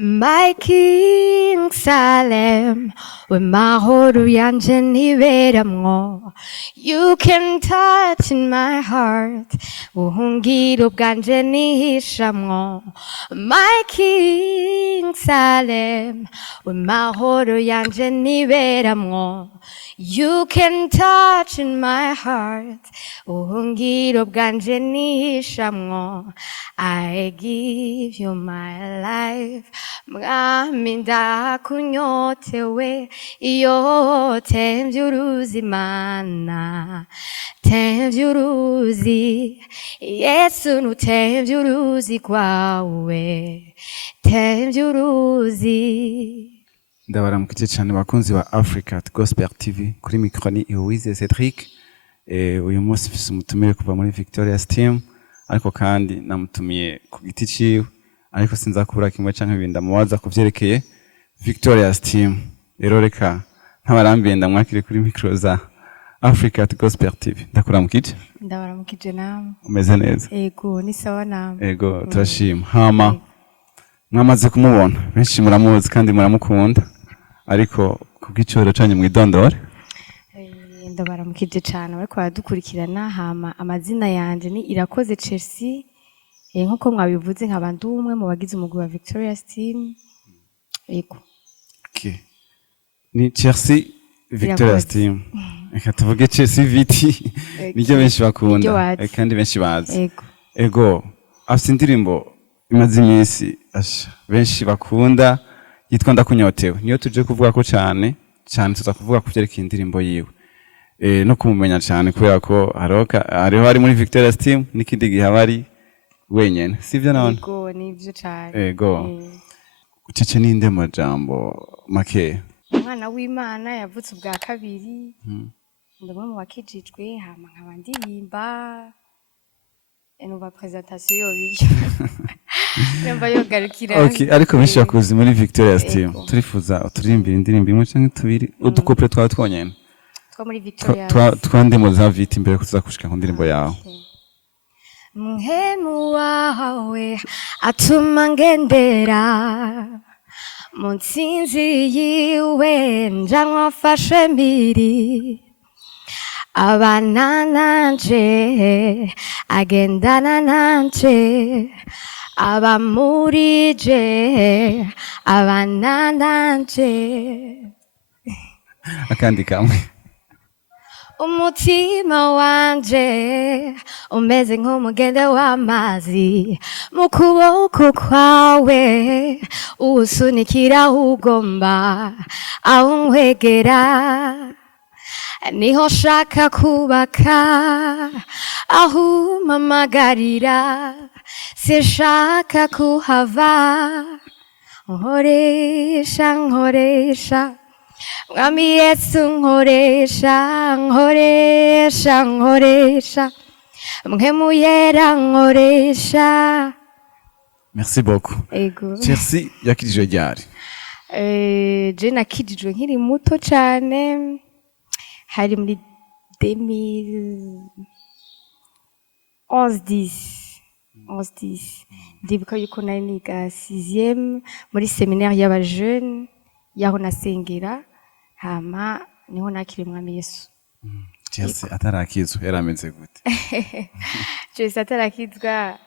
My King Salem, mahoro yanje ntiberamwo. You can touch in my heart, ubuhungiro bwanje nihishamwo. My King Salem, mahoro yanje ntiberamwo. You can touch in my heart, ubuhungiro bwanje nihishamwo. I give you my life, mwami ndakunyotewe, iyo temvye uruzi Mana, temvye uruzi, Yesu nutemvye uruzi rwawe, temvye uruzi. Ndabaramukije cyane bakunzi ba Africa Gospel TV kuri micro ni Louise Cedric. Uyu munsi mfise umutumire kuva muri Victoria's Team, ariko kandi namutumiye ku giti ciwe, ariko sinza kubura kimwe canke bibiri ndamubaza kuvyerekeye Victoria's Team. Rero reka ntabarambiye ndamwakire kuri micro za Africa Gospel TV. Ndakuramukije. Ndabaramukije namwe. Umeze neza? Ego ni sawa namwe. Ego turashima. Hama mwamaze kumubona, benshi muramuzi kandi muramukunda, ariko kubw'icoro canyu mwidondore. Ndabaramukije cyane bariko baradukurikirana. Hama amazina yanje ni Irakoze Chelsea, nkuko mwabivuze nkaba ndi umwe mu bagize umugwi wa Victoria's Team. Ego. Okay. Ni Chelsea Victoria's Team. Eka tuvuge Chelsea Viti. Nijyo benshi bakunda kandi benshi bazi. Ego. Ego. Afite indirimbo imaze iminsi benshi bakunda yitwa Ndakunyotewe. Niyo tuje kuvuga ko cyane tuza kuvuga ku byerekeye indirimbo yiwe. No kumumenya cyane kubera ko hariho ari muri Victoria's Team n'ikindi gihe abari wenyene, sivyo none? Ego nivyo cyane. Ego. Ucece ninde majambo make? Umwana w'Imana yavutse ubwa kabiri. Ndumwe mu bakijijwe, hama nkaba ndirimba. Nuba presentation yobiyo. Nemba yogarukira. Okay, ariko benshi bakuzi muri Victoria's Team. Turifuza turirimbira indirimbo imwe canke tubiri, udukopere twawe twonyene. Two muri Victoria's. Twandemo za Viti imbere kuza kushika ku ndirimbo yawe. Muhemu wawe atuma ngendera mu ntsinzi yiwe, njanwa afashe mbiri. Abana nanje, agendana nanje, aba muri je, abana nanje. Akandi kamwe. Umutima wanje umeze nk'umugende w'amazi, mu kuboko kwawe usunikira ugomba awunkwegera. Niho nshaka kubaka aho umpamagarira, sinshaka kuhava. Nkoresha Mwami Yesu, nkoresha Mpwemu Yera, nkoresha. Merci beaucoup. Ego. Chelsea yakirijwe ryari? Je nakijijwe nkiri muto cyane, hari muri 2011-10. Ndibuka yuko nari niga 6e muri seminaire y'abajeune yaho nasengera, hama niho nakiri Mwami Yesu. Chelsea atarakizwa yarameze gute? Chelsea atarakizwa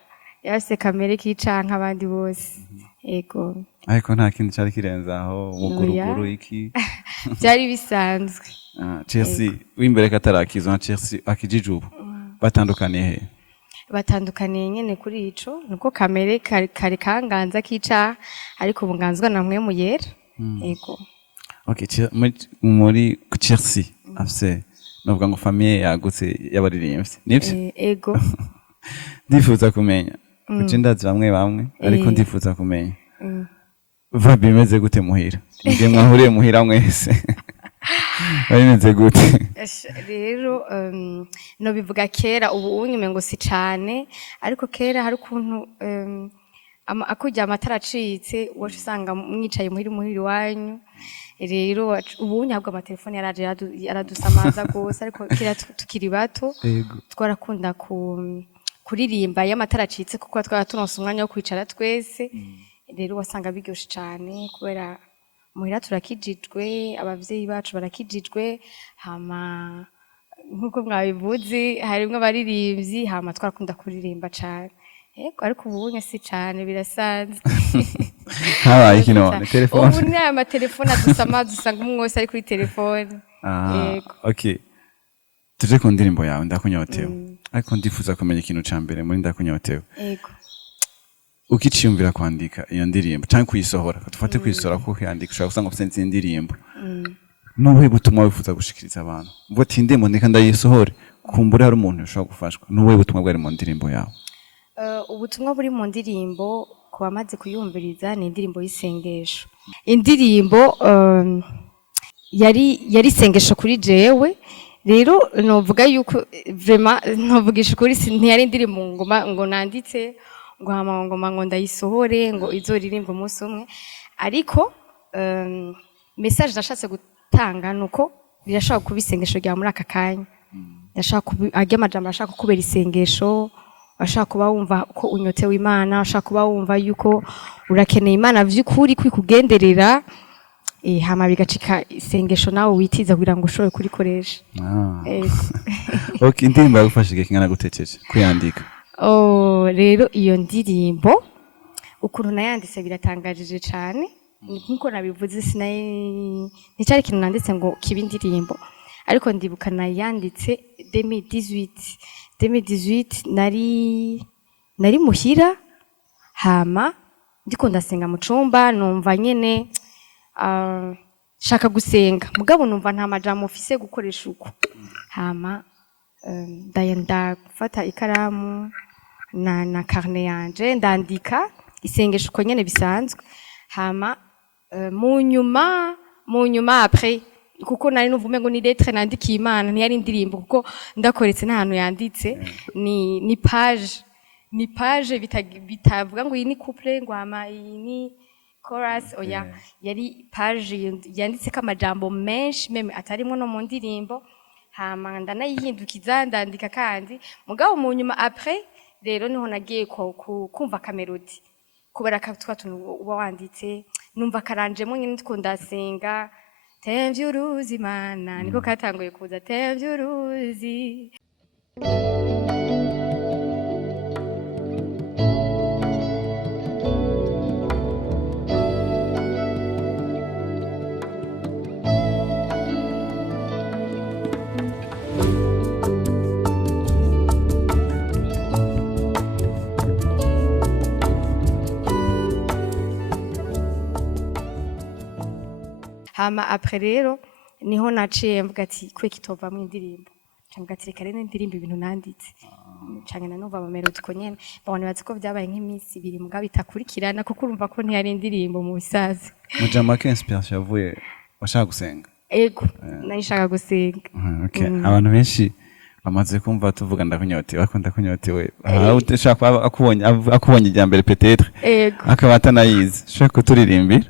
yafise kamere k'icanka abandi bose. Ego. Ariko nta kindi cyari kirenzaho umuguruguru iki? Byari bisanzwe. Chelsea w'imbere katarakizwa na Chelsea akijije ubu batandukaniye he? Batandukaniye nyene kuri ico, nuko kamere kari kanganza kica, ariko bunganzwa na Mpwemu Yera. Ego. Okay, muri Chelsea afise novuga ngo famille yagutse y'abaririmbyi, nibyo? Ego. Ndifuza kumenya kuko ndazi bamwe ariko ndifuza kumenya vibe imeze gute muhira? Nige mwahuriye muhira mwese bimeze gute? Rero no bivuga kera, ubu unyume ngo si cane, ariko kera hari ukuntu akujya amatara acitse wacu usanga mwicaye muhira wanyu. Rero ubu nyabwo amatelefone yaraje yaradusamaza gose, ariko kera tukiri bato twarakunda kuririmba y'amatara acitse kuko twara turonse umwanya wo kwicara twese. rero wasanga biryoshe cyane kubera muhira turakijijwe abavyeyi bacu barakijijwe hama nkuko mwabivuze harimwo abaririmbyi hama twarakunda kuririmba cyane yego ariko ubu si cyane birasanzwe habaye iki none telefone ubu ni amatelefone adusama dusanga umwe wese ari kuri telefone yego okay tuje ku ndirimbo yawe ndakunyotewe ariko ndifuza kumenya ikintu ca mbere muri ndakunyotewe yego ukiciyumvira kwandika iyo ndirimbo cyangwa kuyisohora dufate kuyisohora kuko yandika ushobora gusanga ufite izindi ndirimbo nubuhe butumwa wifuza gushikiriza abantu ngo ati ndimo ndeka ndayisohore kumbura hari umuntu ushobora gufashwa nubuhe butumwa bwari mu ndirimbo yawe ubutumwa buri mu ndirimbo ku bamaze kuyumviriza ni indirimbo y'isengesho indirimbo yari isengesho kuri jewe rero novuga yuko vraiment ntovugisha kuri ntiyari indirimbo ngo nanditse ngo ngoma ngo ndayisohore ngo izoririmba umunsi umwe ariko message nashatse gutanga nuko birashobora kuba isengesho rya muri aka kanya ndashaka ajya amajambo ashaka kubera isengesho ashaka kuba wumva ko unyotewe Imana ashaka kuba wumva yuko urakeneye Imana vy'ukuri kwikugenderera hama bigacika isengesho nawe witiza kugira ngo ushobore kurikoresha okay indirimbo yagufashije kingana gutekereje kuyandika rero iyo ndirimbo ukuntu nayanditse biratangajije cyane nkuko nabivuze nticyari ikintu nanditse ngo kibe indirimbo ariko ndibuka nayanditse 2018 nari muhira hama ndiko ndasenga mu cumba numva nyene shaka gusenga mugabo numva nta majambo mfise gukoresha uko hama ndayenda gufata ikaramu na carnet yanje ndandika isengesho uko nyene bisanzwe hama mu nyuma après kuko nari nuvume ngo ni lettre nandikiye Imana ntiyari indirimbo kuko ndakoretse n'ahantu yanditse ni page bitavuga ngo iyi ni couple ngo ama iyi ni chorus oya yari page yanditse amajambo menshi meme atarimo no mu ndirimbo hama ndanayihindukiza ndandika kandi mugabo mu nyuma après rero niho nagiye kumva kamelodi kubera ka tuntu uba wanditse numva karanjemo nyine tkundasenga temvye uruzi Imana niko katanguye kuza temvye uruzi hama après rero niho naciye mvuga ati kwe kitova mu indirimbo cyangwa ati reka rero indirimbo ibintu nanditse cyangwa nanumva amamelodi ko nyene babone bazi ko byabaye nk'iminsi ibiri mugabo bitakurikirana kuko urumva ko ntiyari indirimbo mu bisazi mujama ke inspiration yavuye washaka gusenga ego nayishaka gusenga okay abantu benshi bamaze kumva tuvuga ndakunyotewe akunda kunyotewe ushaka akubonye ijya mbere peut-être akaba atanayizi ushaka kuturirimbira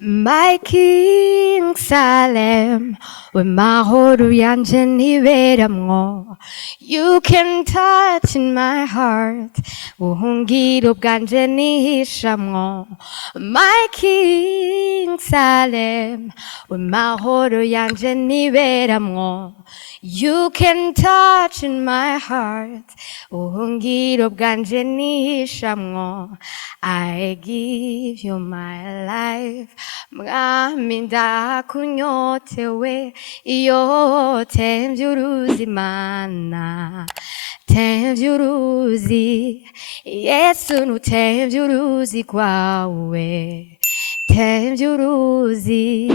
My King Salem, w'amahoro yanje niberamwo. You can touch in my heart, ubuhungiro bwanje nihishamwo. My King Salem, w'amahoro yanje niberamwo. You can touch in my heart, ubuhungiro bwanje nihishamwo. I give you my life, mwami ndakunyotewe, iyo temvye uruzi Imana, temvye uruzi, Yesu nutemvye uruzi kwawe, temvye uruzi.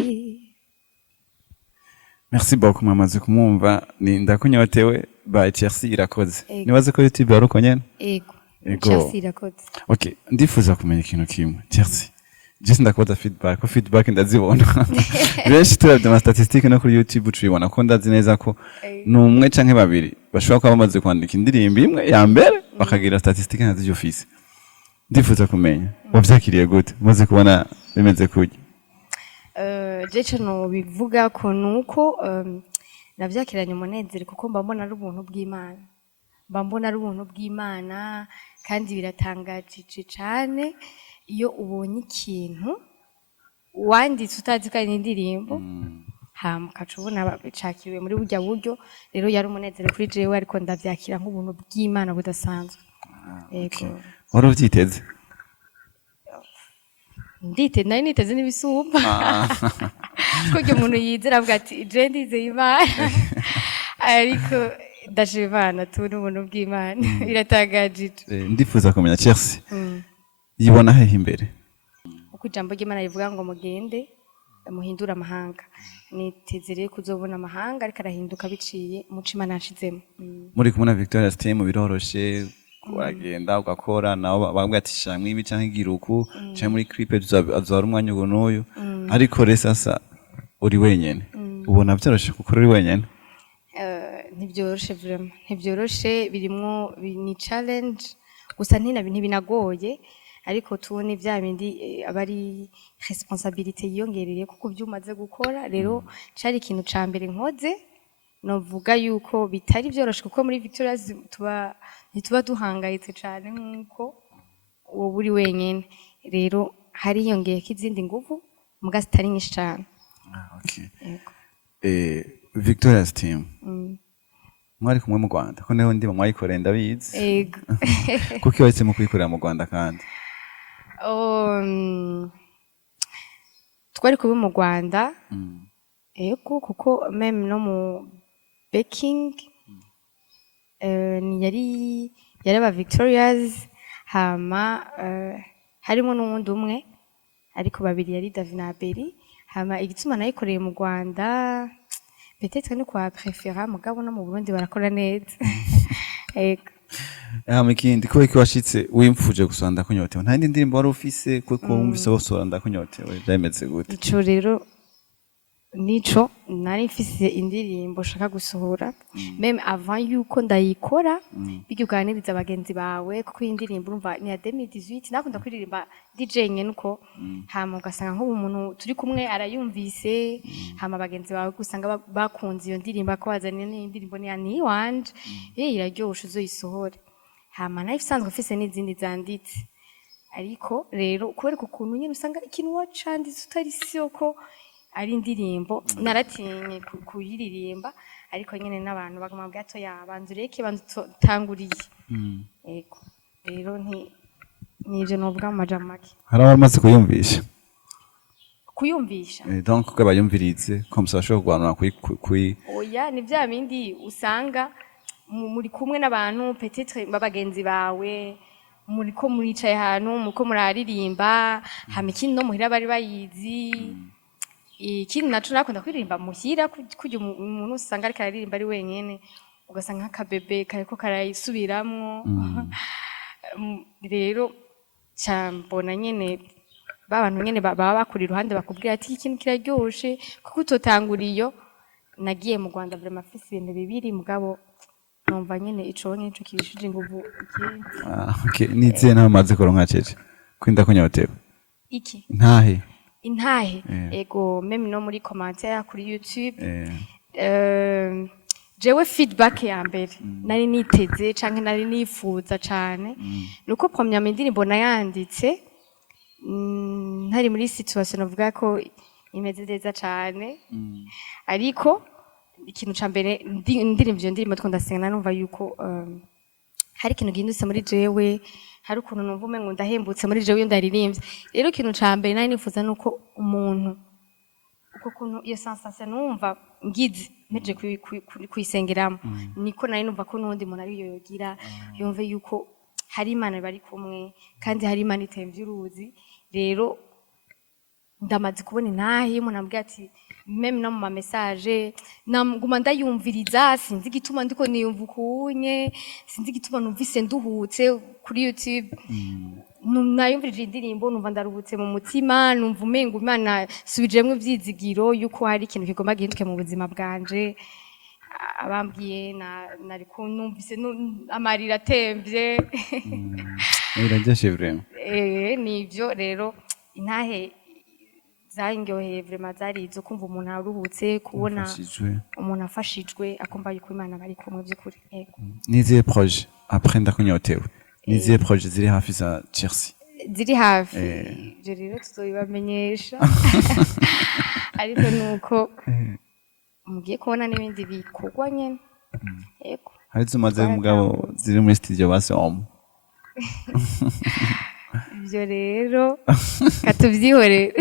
Merci beaucoup mwamaze kumwumva ni ndakunyotewe by Chelsea Irakoze. Nibaze ko YouTube yaruko nyene? Ego. Chelsea Irakoze. Okay, ndifuza kumenya ikintu kimwe. Chelsea. Just ndakoza feedback ndazibona. Benshi turavye ama statistics no kuri YouTube tubibona ko ndazi neza ko numwe canke babiri bashobora kuba bamaze kwandika indirimbo imwe ya mbere bakagira statistics ntazi office. Ndifuza kumenya wavyakiriye gute? Maze kubona bimeze kujya. Jecho no bivuga ko nuko navyakiranye umunezero kuko mbambona ari ubuntu bw'Imana. Mbambona ari ubuntu bw'Imana kandi biratangaje cyane iyo ubonye ikintu wanditse utazi ko ari indirimbo hama ukaca ubona bicakiriwe muri burya buryo rero yari umunezero kuri jewe ariko ndavyakira nk'ubuntu bw'Imana budasanzwe. Yego. wari uvyiteze Nari niteze n'ibisumba kurya umuntu yizera avuga ati je ndizeye Imana ariko ndashima Imana tu n'ubuntu bw'Imana biratangajije. ndifuza kumenya Chelsea yibona hehe imbere Uko ijambo ry'Imana rivuga ngo mugende muhindura amahanga niteze rero kuzobona amahanga ariko arahinduka biciye umuco Imana yashizemo. muri kumwe na Victoria Steam biroroshe uragenda ugakora nabo bambwe ati shamwe ibi canke giruku canke muri clip azora umwanya ugo n'uyu ariko rero sasa uri wenyene ubona vyoroshe kuko uri wenyene Ntibyoroshe vraiment ntibyoroshe birimwo ni challenge gusa ntibinagoye ariko tubone bya bindi aba ari responsabilité yiyongereye kuko byumaze gukora rero cari ikintu ca mbere nkoze novuga yuko bitari vyoroshe kuko muri Victoria ntituba duhangayitse cane nkuko uwo buri wenyene rero hariyongeyeko izindi nguvu muga zitari nyinshi cane. Okay. Victoria Steam mwari kumwe mu Rwanda ko neho ndi mwayikoreye ndabizi Yego. kuko wahisemo kuyikorera mu Rwanda kandi twari kuba mu Rwanda yego kuko meme no mu baking yari aba Victorias hama harimo n'uwundi umwe ariko babiri yari Davi na Abeli hama igituma nayikoreye mu Rwanda peut-être ni kwa préféra mugabo no mu Burundi barakora neza. Yego. ikindi ko iki washitse wimfuje gusura ndakunyotewe nta yindi ndirimbo wari ufise kuko wumvise wosora ndakunyotewe byameze gute ico rero nico nari mfise indirimbo shaka gusohora meme avant yuko ndayikora bigyuganiriza abagenzi bawe kuko iyi ndirimbo urumva ni ya 2018 nakunda kuririmba DJ nyene uko hama ugasanga nk'ubu umuntu turi kumwe arayumvise hama abagenzi bawe gusanga bakunze iyo ndirimbo ko bazanye n'indirimbo ni ya niwanje iraryoshe uzoyisohore hama nayo isanzwe mfise n'izindi zanditse ariko rero kubera ukuntu nyene usanga ikintu wacanditse utari siko ari indirimbo naratinye kuyiririmba ariko nyene n'abantu baguma bwato yabanzureke banzutanguriye yego rero nivyo novuga mu majambo make hari abamaze kuyumvisha donc ko bayumvirize comme ça bashobora kuganura kuri oya ni vya bindi usanga muri kumwe n'abantu peut-être babagenzi bawe muriko muricaye ahantu muriko muraririmba hama ikindi no muhira bari bayizi ikindi naco nakunda kuririmba muhira kujya umuntu usanga ariko araririmba ari wenyene ugasanga nk'akabebe kariko karayisubiramwo rero cyambona nyene babantu nyene baba bakuri iruhande bakubwira ati ikintu kiraryoshe kuko utotangura iyo nagiye mu Rwanda vraiment afise ibintu bibiri mugabo numva nyene ico nico kibishije inguvu ikindi okay niziye nawe maze koronka cece kwinda kunyotewe iki intahe ego meme no muri commentaire kuri YouTube jewe feedback ya mbere nari niteze canke nari nifuza cane nuko première indirimbo nayanditse ntari muri situation novuga ko imeze neza cane ariko ikintu ca mbere indirimbo two ndasenga numva yuko hari ikintu gihindutse muri jewe hari ukuntu numva umengo ndahembutse muri jewe iyo ndaririmbye rero ikintu ca mbere nari nifuza nuko umuntu uko kuntu iyo sensation numva ngize meje kuyisengeramo niko nari numva ko n'undi muntu ari yogira yumve yuko hari Imana bari kumwe kandi hari Imana itemvye uruzi rero ndamaze kubona intahe umuntu ambwira ati meme no mu ma message namuguma ndayumviriza sinzi gituma ndiko niyumva ukunye sinzi gituma numvise nduhutse kuri YouTube nayumvirije indirimbo numva ndaruhutse mu mutima numva umengo Imana subijemwe ivyizigiro yuko hari ikintu kigomba gihinduke mu buzima bwanje abambwiye nari kunumvise amarira atemvye biraryoshe vraiment nivyo rero intahe zanyoheye vraiment zarizo kumva umuntu aruhutse kubona umuntu afashijwe akumva yuko Imana bari kumwe by'ukuri yego niziye projet après ndakunyotewe niziye projet ziri hafi za Chelsea ziri hafi ibyo rero tuzobibamenyesha ariko nuko mugiye kubona n'ibindi bikorwa nyene yego hari zimaze mugabo ziri muri studio basomo ibyo rero katuvyihorere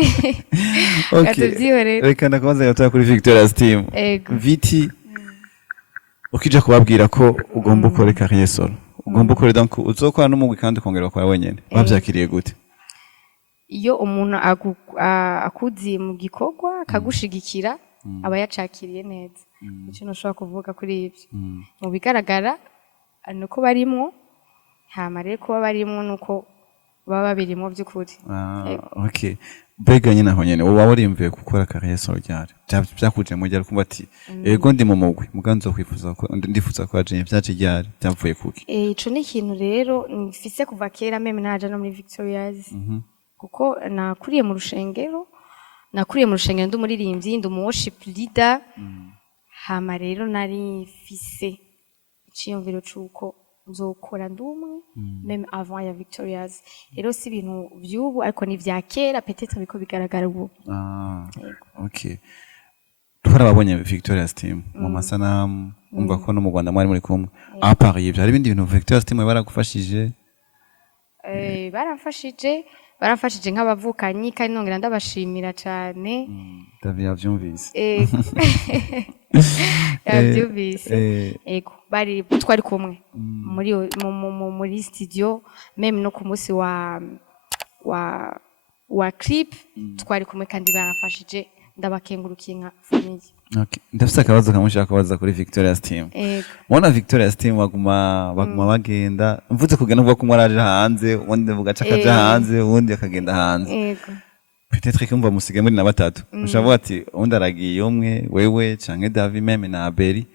reka ndakubaza gatoya kuri Victoria's team Viti ukija kubabwira ko ugomba ukore carrière solo ugomba ukore donc uzokora n'umugwi kandi ukongera ukora wenyene bavyakiriye gute iyo umuntu akuziye mu gikorwa akagushigikira aba yacakiriye neza icyo nashobora kuvuga kuri ibyo mu bigaragara nuko barimwo hama rero kuba barimwo nuko baba babirimo by'ukuri okay mbega nyine aho nyene wowe warimvuye gukora carrière solo ryari byakuje mu ryari kumva ati ego ndi mu mugwi muganzo kwifuza ko ndifuza ko aje byaje ryari byavuye kuki ico ni ikintu rero nifise kuva kera meme naje no muri Victoria's kuko nakuriye mu rushengero ndi umuririmbyi ndi umu worship leader hama rero nari mfise iciyumviro c'uko nzokora ndumwe meme avant ya Victoria's rero si ibintu by'ubu ariko ni vya kera peut-être biko bigaragara ubu okay twarababonye Victoria's team mu masanamu umva ko no mu Rwanda mwari muri kumwe apariye byari ibindi bintu Victoria's team baragufashije baramfashije nk'abavukanyi kandi nongera ndabashimira cyane David yavyumvise yavyumvise ego bari twari kumwe muri studio meme no ku munsi wa clip twari kumwe kandi baramfashije ndabakengurukiye nka famille ndafise akabazo kamushaka kubaza kuri Victoria's team mubona Victoria's team baguma bagenda mvuze kugenda uvuga ko mwaraje hanze ubundi mvuga akaja hanze ubundi akagenda hanze peut-être que mva musige muri na batatu ushavuga ati ubundi aragiye umwe wewe canke David meme na Abeli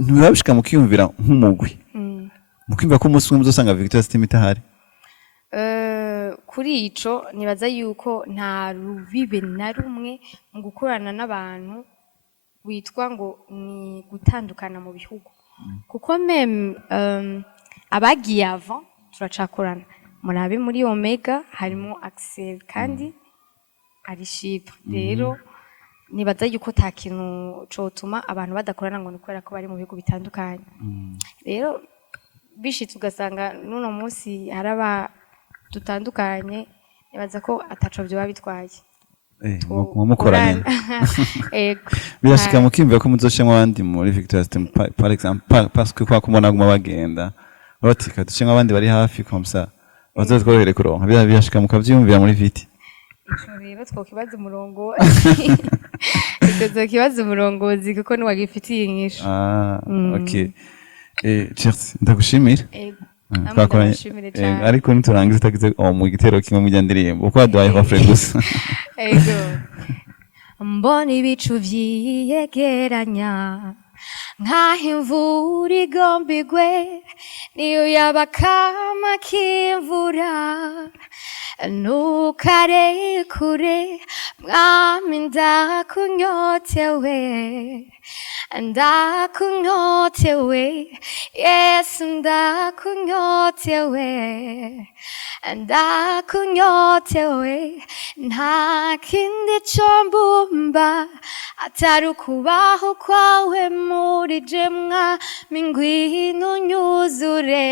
ntibabishika mukiyumvira nk'umugwi mukimva ko umunsi umwe muzosanga Victoria's team itahari kuri ico nibaza yuko nta rubibe na rumwe mu gukorana n'abantu witwa ngo ni gutandukana mu bihugu kuko meme abagiye avant turacakorana murabe muri Omega harimo Axel kandi ari Chypre rero nibaza yuko ta kintu cotuma abantu badakorana ngo nikora ko bari mu bihugu bitandukanye rero bishitse ugasanga nuno munsi haraba dutandukanye nibaza ko ataco byo babitwaye mukoranye birashika mukimva ko muzoshemwa abandi muri Victoria's team par exemple parce que kwa kumona guma bagenda batika dushemwa abandi bari hafi comme ça bazotworohere kuronka birashika mukavyumvira muri Viti ico rero twokibaza umurongo tuzokibaza umurongozi kuko ni wagifitiye inyishu okay cheers ndagushimira ariko niturangiza utagize mu gitero kimwe mu ndirimbo uko waduhaye hofre gusa mbona ibicu vyiyegeranya nk'aho imvura igomba igwe niyo yaba akama k'imvura ntukarekure mwami ndakunyotewe yesu ndakunyotewe nta kindi co mbumba atari ukubaho kwawe muri je mwami ngwino unyuzure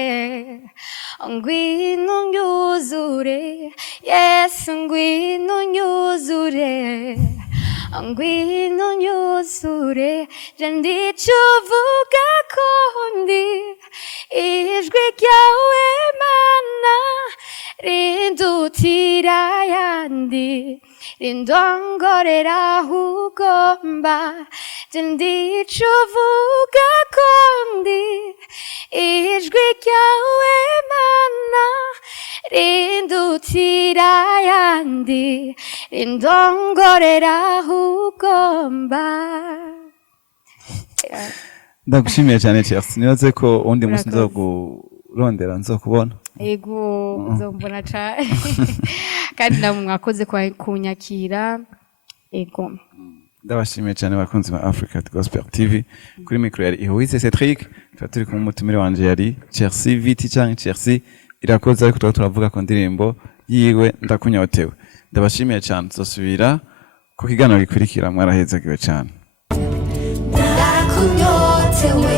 yesu ngwino unyuzure je ndicuvuga ko ndi ijwi ryawe mana rindutira yandi rindongorera aho ugomba je ndicuvuga ko ndi ijwi ryawe mana rindutira yandi rindongorera aho ugomba ndagushimiye cyane Chelsea nibaze ko undi munsi nzogurondera nzokubona ego nzombona cyane kandi namwe mwakoze kunyakira ego ndabashimiye cyane bakunzi ba Africa Gospel TV kuri micro yari Ihoise Cedric turi kumwe umutumire wanje yari Chelsea Viti cyangwa Chelsea Irakoze ariko tuba turavuga ku ndirimbo yiwe ndakunyotewe. Ndabashimiye cyane, tuzosubira ku kiganiro gikurikira. Mwarahezagiwe cyane. Ndakunyotewe.